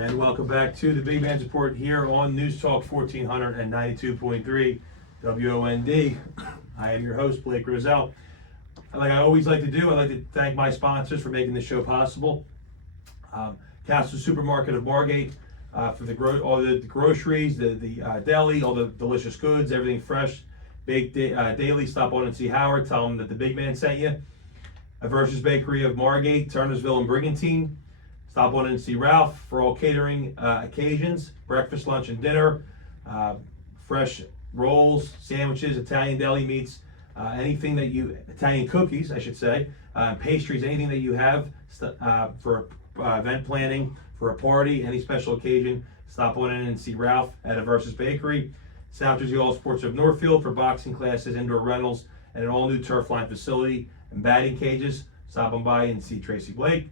And welcome back to the Big Man's Report here on News Talk 1492.3 WOND. I am your host, Blake Roselle. Like I always like to do, I'd like to thank my sponsors for making this show possible. Castle Supermarket of Margate for all the groceries, the deli, all the delicious goods, everything fresh, baked daily. Stop on and see Howard. Tell him that the Big Man sent you. Versus Bakery of Margate, Turnersville, and Brigantine. Stop on and see Ralph for all catering occasions, breakfast, lunch, and dinner, fresh rolls, sandwiches, Italian deli meats, anything that Italian cookies, I should say, pastries, anything that you have for event planning, for a party, any special occasion. Stop on in and see Ralph at a Versus Bakery. South Jersey All Sports of Northfield for boxing classes, indoor rentals, and an all-new turf line facility and batting cages. Stop on by and see Tracy Blake.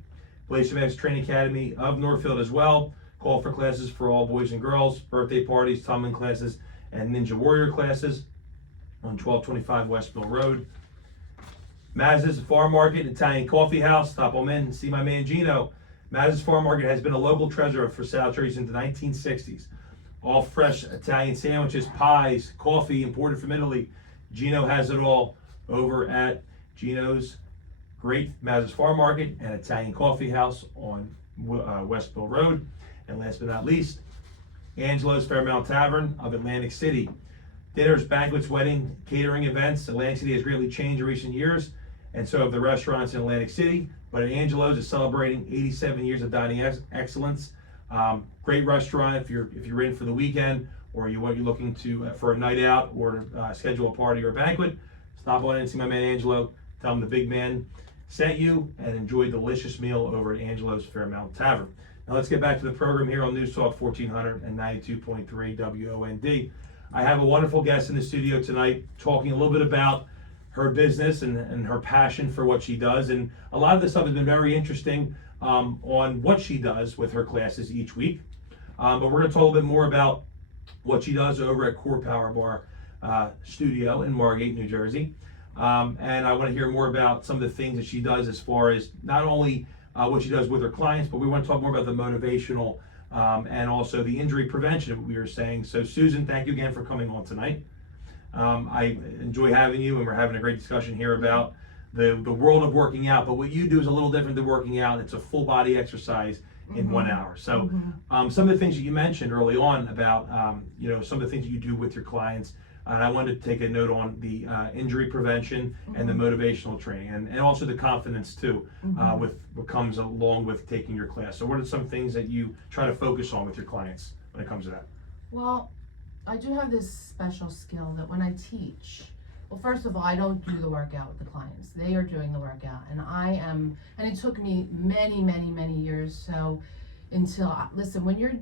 Blaze Max Training Academy of Northfield as well. Call for classes for all boys and girls, birthday parties, tumbling classes, and Ninja Warrior classes on 1225 West Mill Road. Maz's Farm Market, Italian Coffee House. Stop on in and see my man Gino. Maz's Farm Market has been a local treasure for South Jersey since the 1960s. All fresh Italian sandwiches, pies, coffee imported from Italy. Gino has it all over at Gino's Great Maz's Farm Market and Italian Coffee House on Westville Road. And last but not least, Angelo's Fairmount Tavern of Atlantic City. Dinners, banquets, wedding, catering events. Atlantic City has greatly changed in recent years, and so have the restaurants in Atlantic City. But at Angelo's is celebrating 87 years of dining excellence. Great restaurant if you're in for the weekend, or you're looking to for a night out, or schedule a party or a banquet. Stop on in and see my man Angelo. Tell him the Big Man sent you, and enjoy a delicious meal over at Angelo's Fairmount Tavern. Now let's get back to the program here on News Talk 1492.3 WOND. I have a wonderful guest in the studio tonight talking a little bit about her business and her passion for what she does. And a lot of this stuff has been very interesting on what she does with her classes each week. But we're going to talk a little bit more about what she does over at CorrePowerBarre studio in Margate, New Jersey. And I want to hear more about some of the things that she does as far as not only what she does with her clients, but we want to talk more about the motivational and also the injury prevention we were saying. So Susan, thank you again for coming on tonight. I enjoy having you, and we're having a great discussion here about the world of working out. But what you do is a little different than working out. It's a full body exercise in 1 hour. So some of the things that you mentioned early on about some of the things that you do with your clients. And I wanted to take a note on the injury prevention and the motivational training, and also the confidence too, with what comes along with taking your class. So what are some things that you try to focus on with your clients when it comes to that? Well, I do have this special skill that when I teach, well, first of all, I don't do the workout with the clients. They are doing the workout, and and it took me many, many, many years. So listen, when you're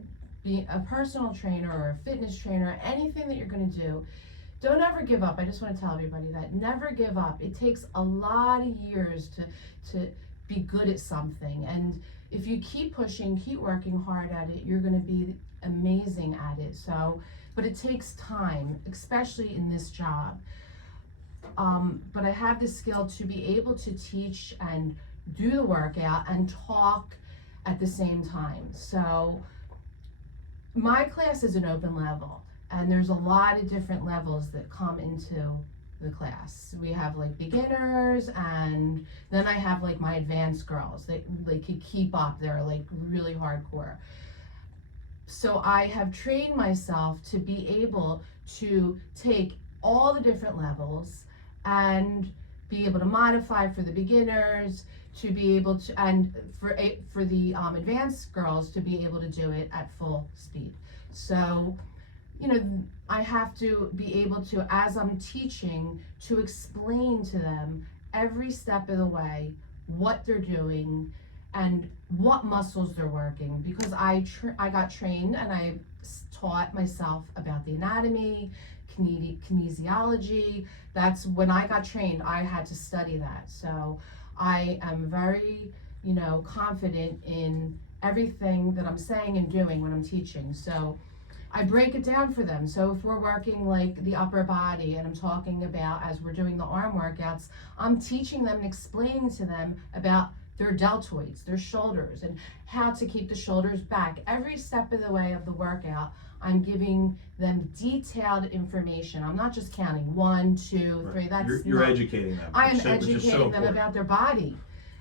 being a personal trainer or a fitness trainer, anything that you're going to do, don't ever give up. I just want to tell everybody that. Never give up. It takes a lot of years to be good at something. And if you keep pushing, keep working hard at it, you're going to be amazing at it. So, but it takes time, especially in this job. But I have the skill to be able to teach and do the workout and talk at the same time. So my class is an open level. And there's a lot of different levels that come into the class. We have like beginners, and then I have like my advanced girls. They could keep up. They're like really hardcore. So I have trained myself to be able to take all the different levels and be able to modify for the beginners, to be able to, and for the advanced girls to be able to do it at full speed. So I have to be able to, as I'm teaching, to explain to them every step of the way what they're doing and what muscles they're working, because I got trained and I taught myself about the anatomy, kinesiology. That's when I got trained, I had to study that. So I am very, confident in everything that I'm saying and doing when I'm teaching. So I break it down for them. So if we're working like the upper body, and I'm talking about, as we're doing the arm workouts, I'm teaching them and explaining to them about their deltoids, their shoulders, and how to keep the shoulders back. Every step of the way of the workout, I'm giving them detailed information. I'm not just counting 1, 2, 3. That's you're not, educating them. I am which is so educating them important. about their body.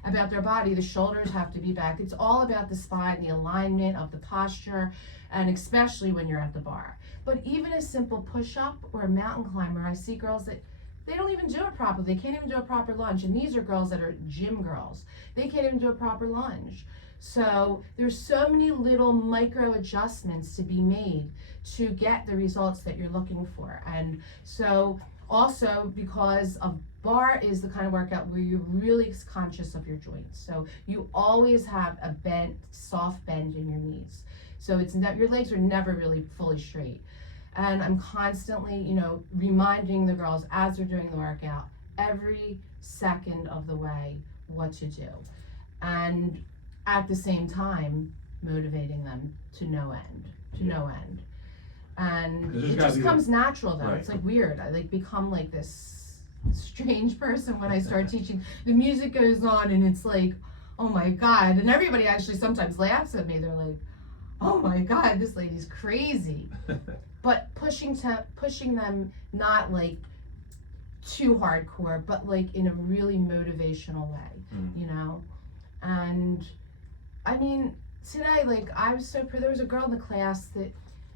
About their body. The shoulders have to be back. It's all about the spine, the alignment of the posture, and especially when you're at the bar. But even a simple push-up or a mountain climber, I see girls that they don't even do it properly. They can't even do a proper lunge. And these are girls that are gym girls. They can't even do a proper lunge. So there's so many little micro adjustments to be made to get the results that you're looking for. And so also because of barre is the kind of workout where you're really conscious of your joints. So you always have a bent, soft bend in your knees. So it's not, your legs are never really fully straight. And I'm constantly, you know, reminding the girls as they're doing the workout, every second of the way, what to do. And at the same time, motivating them to no end, And it just comes natural though. Right. It's like weird. I like become like this strange person when I start teaching. The music goes on and it's like, oh my God. And everybody actually sometimes laughs at me. They're like, oh my God, this lady's crazy. But pushing them not like too hardcore, but like in a really motivational way, you know? And I mean, today, like there was a girl in the class that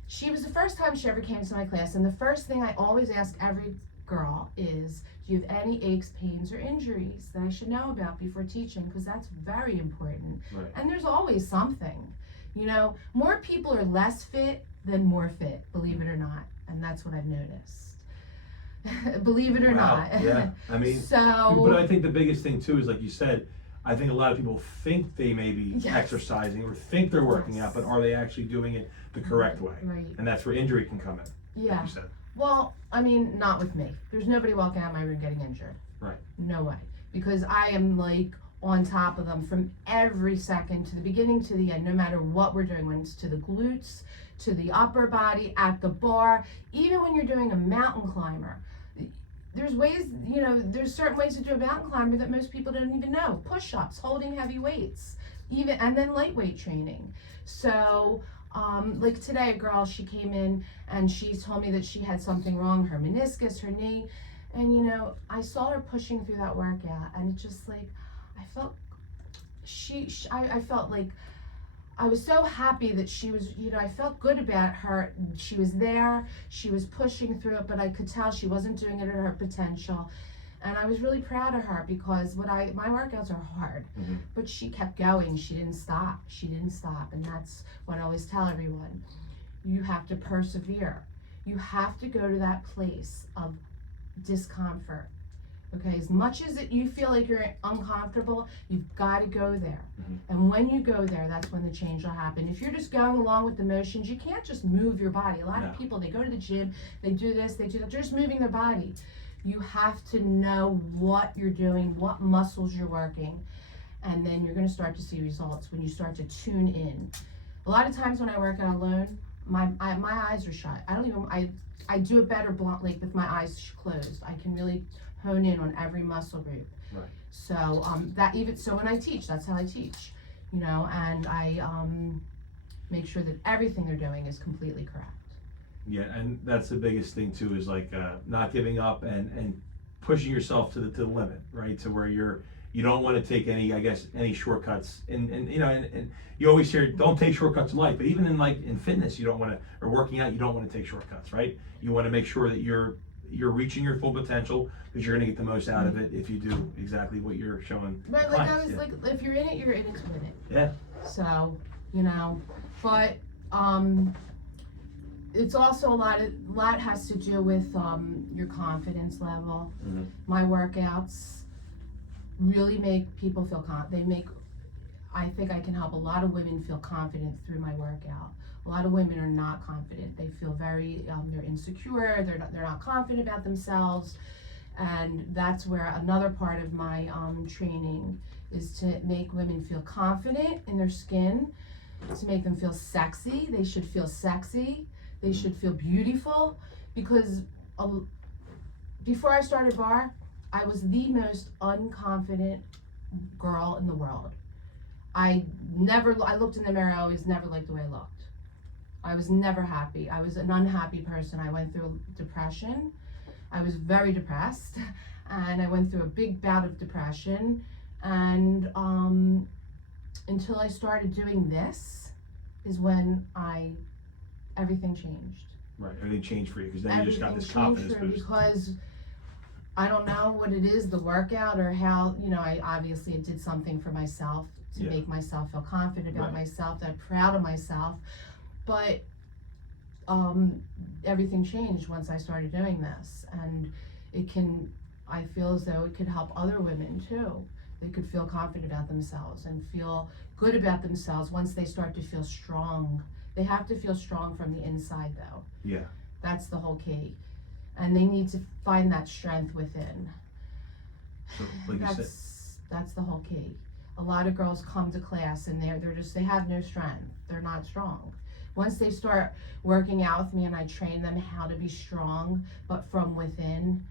she was the first time she ever came to my class. And the first thing I always ask every girl is, do you have any aches, pains, or injuries that I should know about before teaching? Because that's very important. Right. And there's always something, you know, more people are less fit than more fit, believe it or not. And that's what I've noticed. Believe it or not. Yeah, I mean, so, but I think the biggest thing too is, like you said, I think a lot of people think they may be Yes. exercising or think they're working out, but are they actually doing it the correct way? Right. And that's where injury can come in. Yeah. Like you said. Well, I mean, not with me. There's nobody walking out of my room getting injured. Right. No way. Because I am like on top of them from every second to the beginning to the end, no matter what we're doing, when it's to the glutes, to the upper body, at the bar, even when you're doing a mountain climber. There's ways, you know, there's certain ways to do a mountain climber that most people don't even know. Push-ups, holding heavy weights, and then lightweight training. So, like today, a girl, she came in and she told me that she had something wrong, her meniscus, her knee. And, you know, I saw her pushing through that workout and it just like, I felt, I felt like, I was so happy that she was, you know, I felt good about her. She was there, she was pushing through it, but I could tell she wasn't doing it at her potential. And I was really proud of her because my workouts are hard, but she kept going. She didn't stop. And that's what I always tell everyone. You have to persevere. You have to go to that place of discomfort. Okay, as much as you feel like you're uncomfortable, you've got to go there. And when you go there, that's when the change will happen. If you're just going along with the motions, you can't just move your body. A lot of people, they go to the gym, they do this, they do that, they're just moving their body. You have to know what you're doing, what muscles you're working, and then you're going to start to see results when you start to tune in. A lot of times when I work out alone, my eyes are shut. I do it better like with my eyes closed. I can really hone in on every muscle group. Right. So when I teach, that's how I teach, you know, and I make sure that everything they're doing is completely correct. Yeah, and that's the biggest thing too, is like not giving up and pushing yourself to the limit, right? To where you don't want to take any shortcuts, and you know, and you always hear, don't take shortcuts in life, but even in fitness, you don't want to, or working out, you don't want to take shortcuts, right? You want to make sure that you're reaching your full potential, because you're going to get the most out of it if you do exactly what you're showing. Right, like I was like, if you're in it, you're in it to win it. Yeah. So, you know, but it's also a lot has to do with your confidence level. My workouts really make people feel I think I can help a lot of women feel confident through my workout. A lot of women are not confident. They feel very, they're insecure, they're not confident about themselves. And that's where another part of my training is to make women feel confident in their skin, to make them feel sexy. They should feel sexy. They should feel beautiful, because before I started barre, I was the most unconfident girl in the world. I looked in the mirror, I always never liked the way I looked. I was never happy. I was an unhappy person. I went through depression. I was very depressed, and I went through a big bout of depression, and until I started doing this is when everything changed. Right, everything changed for you because then you just got this Everything confidence changed for me boost. because I don't know what it is, the workout or how, I obviously did something for myself to Yeah. make myself feel confident about Right. myself, that I'm proud of myself. But everything changed once I started doing this, and I feel as though it could help other women too. They could feel confident about themselves and feel good about themselves once they start to feel strong. They have to feel strong from the inside though. Yeah. That's the whole key. And they need to find that strength within. So, like you said, That's the whole key. A lot of girls come to class and they have no strength. They're not strong. Once they start working out with me and I train them how to be strong, but from within,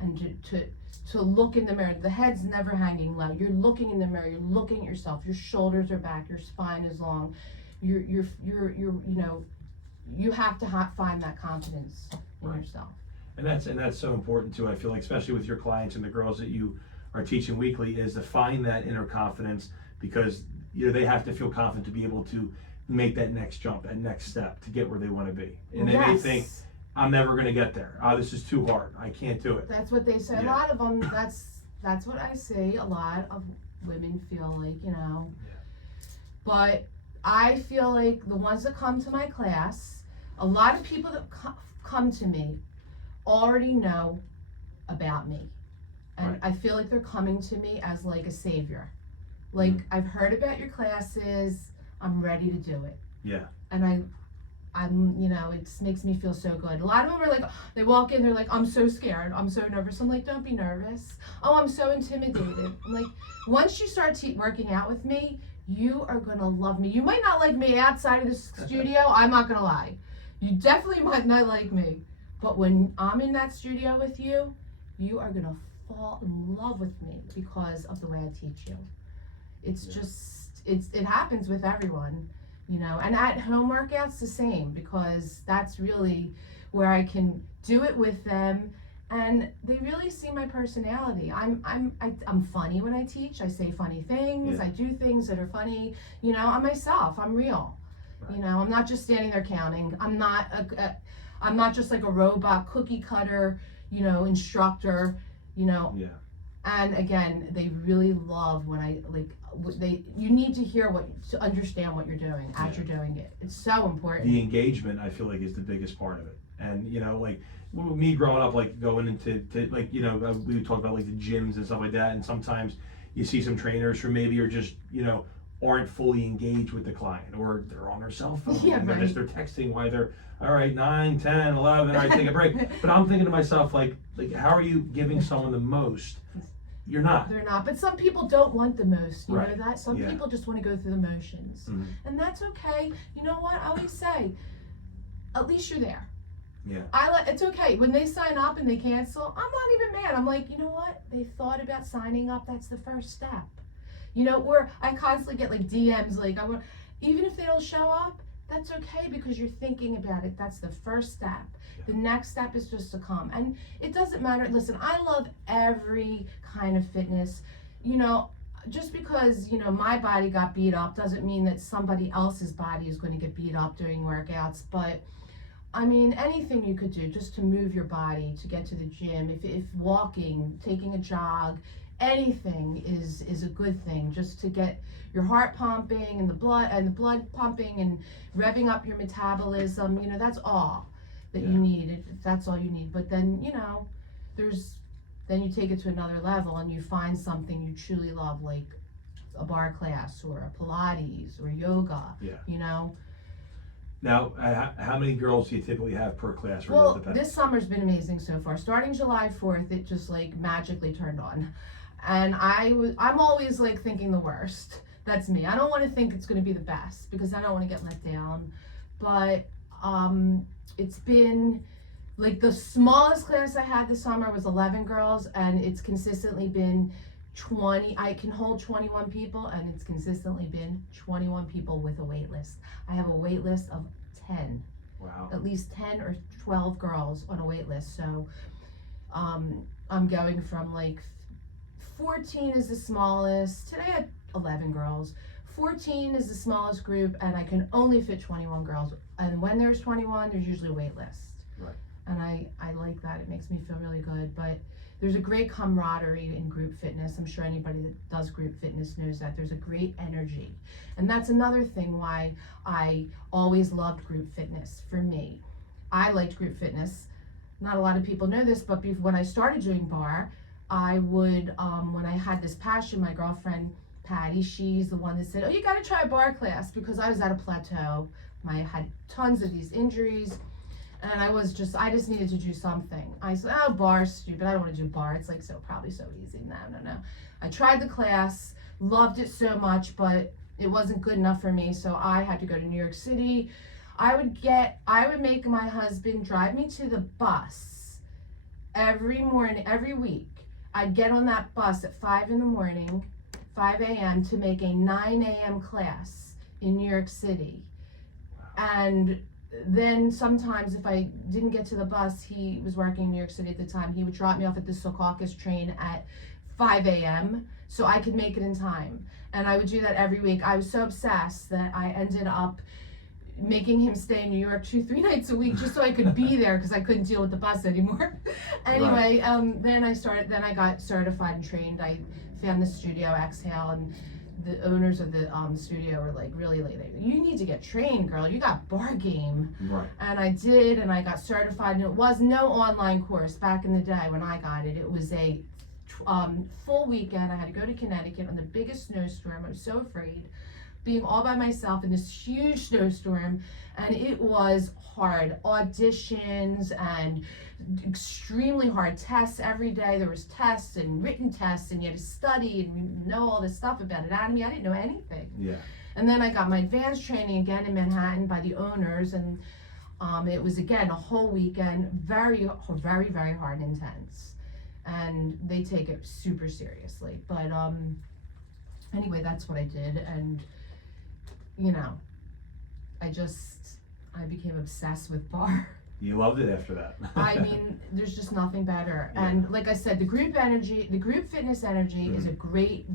and to look in the mirror. The head's never hanging low. You're looking in the mirror. You're looking at yourself. Your shoulders are back. Your spine is long. You have to find that confidence in Right. yourself. and that's so important too. I feel like, especially with your clients and the girls that you are teaching weekly, is to find that inner confidence, because they have to feel confident to be able to make that next jump, that next step to get where they want to be. And they may Yes. think, I'm never going to get there. This is too hard. I can't do it. That's what they say. A Yeah. lot of them. That's what I see. A lot of women feel like, Yeah. But I feel like the ones that come to my class, a lot of people that come to me already know about me, and Right. I feel like they're coming to me as like a savior. Like, Mhm. I've heard about your classes. I'm ready to do it. Yeah. And I'm, it makes me feel so good. A lot of them are like, they walk in, they're like, I'm so scared, I'm so nervous. I'm like, don't be nervous. Oh, I'm so intimidated. I'm like, once you start working out with me, you are gonna love me. You might not like me outside of the studio, I'm not gonna lie. You definitely might not like me. But when I'm in that studio with you, you are gonna fall in love with me because of the way I teach you. It's Yeah. just, it happens with everyone. And at home workouts the same, because that's really where I can do it with them, and they really see my personality. I'm funny when I teach. I say funny things. Yeah. I do things that are funny. I'm myself. I'm real. Right. I'm not just standing there counting. I'm not I'm not just like a robot cookie cutter, instructor. Yeah. And again, they really love when you need to hear to understand what you're doing as Yeah. you're doing it. It's so important. The engagement, I feel like, is the biggest part of it. And like me growing up, like going into we would talk about like the gyms and stuff like that, and sometimes you see some trainers who maybe are just aren't fully engaged with the client, or they're on their cell phone, Yeah, and they're right. texting while they're, all right, 9, 10, 11, all right, take a break. But I'm thinking to myself, like how are you giving someone the most? You're not. They're not. But some people don't want the most. You Right. know that? Some Yeah. people just want to go through the motions. Mhm. And that's okay. You know what? I always say, at least you're there. Yeah. It's okay. When they sign up and they cancel, I'm not even mad. I'm like, you know what? They thought about signing up. That's the first step. Where I constantly get like DMs, like even if they don't show up, that's okay, because you're thinking about it. That's the first step. The next step is just to come. And it doesn't matter. Listen, I love every kind of fitness. Just because, my body got beat up doesn't mean that somebody else's body is going to get beat up doing workouts. But I mean, anything you could do just to move your body, to get to the gym, if walking, taking a jog, anything is a good thing, just to get your heart pumping and the blood pumping and revving up your metabolism. That's all that Yeah. you need. If that's all you need. But then, then you take it to another level and you find something you truly love, like a barre class or a Pilates or yoga. Yeah. Now, how many girls do you typically have per class? Or Well, does it depend? this summer's been amazing so far. Starting July 4th, it just like magically turned on. And I'm always like thinking the worst. That's me. I don't want to think it's going to be the best, because I don't want to get let down. But it's been like the smallest class I had this summer was 11 girls, and it's consistently been I can hold 21 people, and it's consistently been 21 people with a wait list. I have a wait list of 10. Wow. At least 10 or 12 girls on a wait list. So I'm going from like 14 is the smallest. Today I had 11 girls. 14 is the smallest group, and I can only fit 21 girls. And when there's 21, there's usually a wait list. Right. And I like that. It makes me feel really good. But there's a great camaraderie in group fitness. I'm sure anybody that does group fitness knows that. There's a great energy. And that's another thing why I always loved group fitness. For me, I liked group fitness. Not a lot of people know this, but when I started doing barre, I would, when I had this passion, my girlfriend, Patty, she's the one that said, oh, you gotta try a barre class, because I was at a plateau. I had tons of these injuries, and I just needed to do something. I said, oh, barre's stupid, I don't wanna do barre, it's like probably so easy. No. I tried the class, loved it so much, but it wasn't good enough for me, so I had to go to New York City. I would make my husband drive me to the bus every morning, every week. I'd get on that bus at 5 in the morning, 5 a.m. to make a 9 a.m. class in New York City. And then sometimes if I didn't get to the bus, he was working in New York City at the time, he would drop me off at the Secaucus train at 5 a.m. so I could make it in time. And I would do that every week. I was so obsessed that I ended up making him stay in New York 2-3 nights a week just so I could be there, because I couldn't deal with the bus anymore. Anyway, then I got certified and trained. I found the studio, Exhale, and the owners of the studio were like, really, like, you need to get trained, girl. You got barre game. Right. And I did, and I got certified, and it was no online course back in the day when I got it. It was a full weekend. I had to go to Connecticut on the biggest snowstorm. I was so afraid, being all by myself in this huge snowstorm, and it was hard. Auditions and extremely hard tests every day. There was tests and written tests, and you had to study and know all this stuff about anatomy. I didn't know anything. Yeah. And then I got my advanced training again in Manhattan by the owners, and it was again a whole weekend, very, very, very hard and intense. And they take it super seriously. But anyway, that's what I did, and you know, I became obsessed with barre. You loved it after that. I mean, there's just nothing better. Yeah. And like I said, the group fitness energy is a great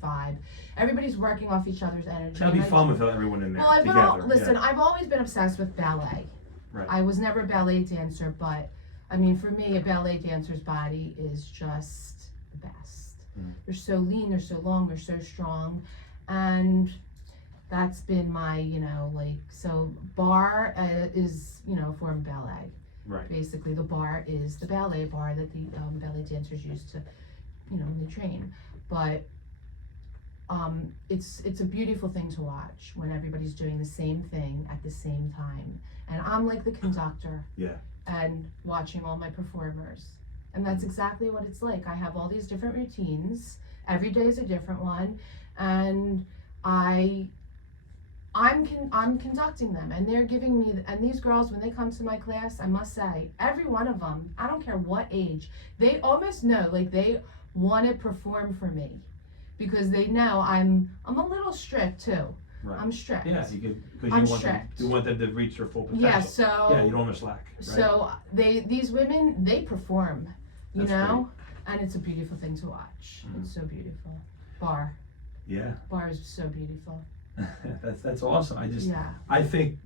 vibe. Everybody's working off each other's energy. It's gotta be fun with everyone in there Well, together. I've always been obsessed with ballet. Right. I was never a ballet dancer, but I mean, for me, a ballet dancer's body is just the best. They're so lean, they're so long, they're so strong, and that's been my, so barre is, a form of ballet. Right. Basically, the barre is the ballet barre that the ballet dancers use to, when they train. But it's a beautiful thing to watch when everybody's doing the same thing at the same time. And I'm like the conductor. Yeah. And watching all my performers. And that's exactly what it's like. I have all these different routines. Every day is a different one. And I'm conducting them, and they're giving me, and these girls, when they come to my class, I must say, every one of them, I don't care what age, they almost know, like, they want to perform for me, because they know I'm a little strict too. Right. I'm strict. Yeah, I'm because strict. you want them to reach their full potential. Yeah, so yeah, you don't want to slack. Right? So these women, they perform, That's and it's a beautiful thing to watch. It's so beautiful. Barre. Yeah. Barre is so beautiful. That's awesome. Yeah. I think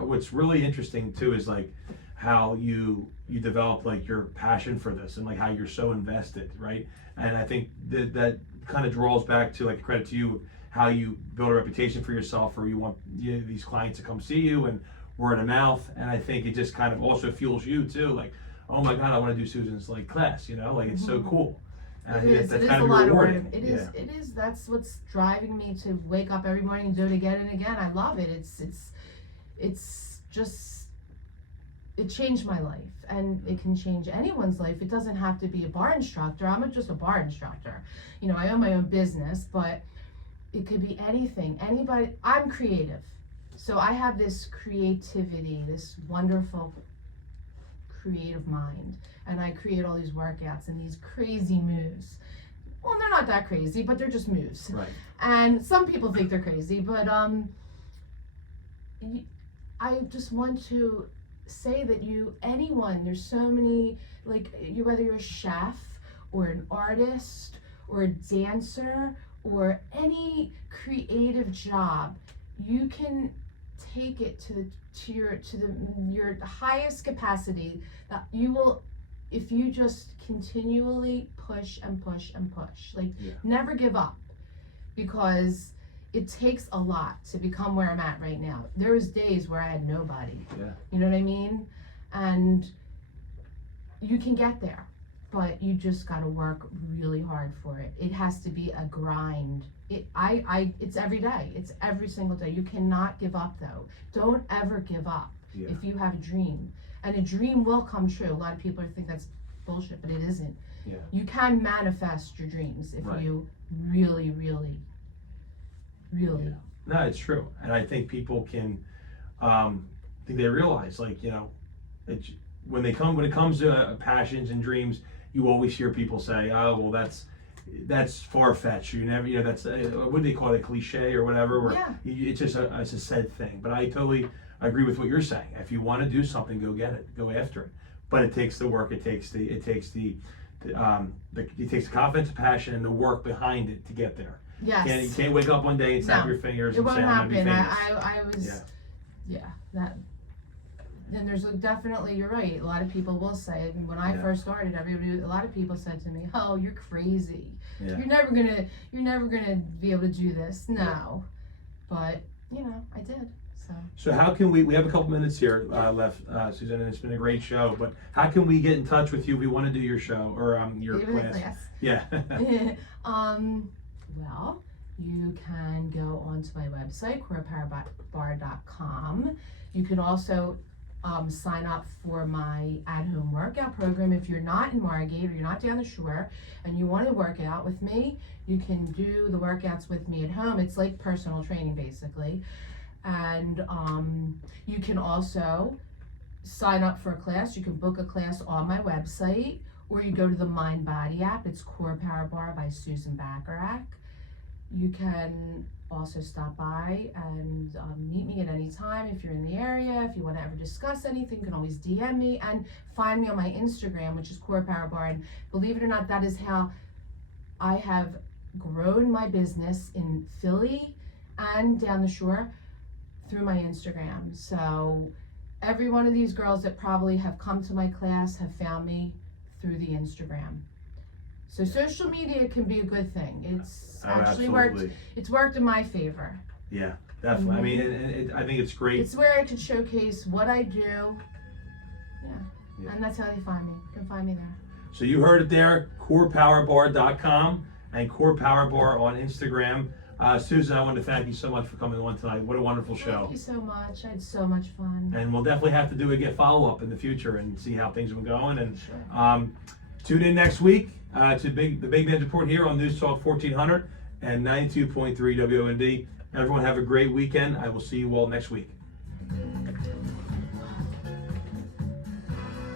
what's really interesting too is like how you develop like your passion for this, and like how you're so invested, right? And I think that kind of draws back to, like, credit to you, how you build a reputation for yourself, or you want these clients to come see you, and word of mouth. And I think it just kind of also fuels you too, like, oh my God, I want to do Susan's like class, like it's so cool. And I think that's kind of rewarding. It is. That's what's driving me to wake up every morning and do it again and again. I love it. It's just, it changed my life, and it can change anyone's life. It doesn't have to be a barre instructor. I'm just a barre instructor. I own my own business, but it could be anything. Anybody. I'm creative, so I have this creativity, this wonderful creative mind, and I create all these workouts and these crazy moves. well, they're not that crazy, but they're just moves. Right. And some people think they're crazy, but I just want to say that there's so many, like, whether you're a chef or an artist or a dancer or any creative job, you can take it to your highest capacity that you will, if you just continually push and push and push, like, never give up, because it takes a lot to become where I'm at right now. There was days where I had nobody. Yeah. You know what I mean? And you can get there, but you just got to work really hard for it. It has to be a grind. It's every day. It's every single day. You cannot give up, though. Don't ever give up if you have a dream. And a dream will come true. A lot of people think that's bullshit, but it isn't. Yeah. You can manifest your dreams if you really, really, really. Yeah. No, it's true. And I think people can, think they realize, like, you know, when it comes to passions and dreams, you always hear people say, "Oh, well, that's far-fetched." You never, you know, that's what do they call it, a cliche or whatever. Where it's just it's a said thing. But I totally agree with what you're saying. If you want to do something, go get it, go after it. But it takes the work. It takes the confidence, passion, and the work behind it to get there. Yes. You can't wake up one day and snap your fingers and say, "I'm gonna be famous." I was, that. And there's definitely, you're right. A lot of people will say, when I first started, a lot of people said to me, "Oh, you're crazy. Yeah. You're never gonna be able to do this." No, but you know, I did. So how can we have a couple minutes here left, Susan, and it's been a great show, but how can we get in touch with you if we want to do your show or your class? Yeah. Well, you can go onto my website, CorrePowerBarre.com. You can also sign up for my at-home workout program. If you're not in Margate or you're not down the shore and you want to work out with me, you can do the workouts with me at home. It's like personal training, basically. And you can also sign up for a class. You can book a class on my website, or you go to the Mind Body app. It's CorrePowerBarre by Susan Bacharach. You can also stop by and meet me at any time if you're in the area. If you want to ever discuss anything, you can always DM me and find me on my Instagram, which is CorrePowerBarre. And believe it or not, that is how I have grown my business in Philly and down the shore, through my Instagram. So every one of these girls that probably have come to my class have found me through the Instagram. So social media can be a good thing. It's actually worked. It's worked in my favor. Yeah, definitely. I mean, and I think it's great. It's where I could showcase what I do. Yeah. And that's how they find me. You can find me there. So you heard it there, CorrePowerBarre.com and CorrePowerBarre on Instagram. Susan, I want to thank you so much for coming on tonight. What a wonderful show. Thank you so much. I had so much fun. And we'll definitely have to do a follow-up in the future and see how things have been going. And tune in next week to the Big Man's Report here on News Talk 1400 and 92.3 WOND. Everyone have a great weekend. I will see you all next week.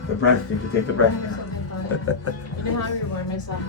The breath. You can take the breath. You know how I reward myself?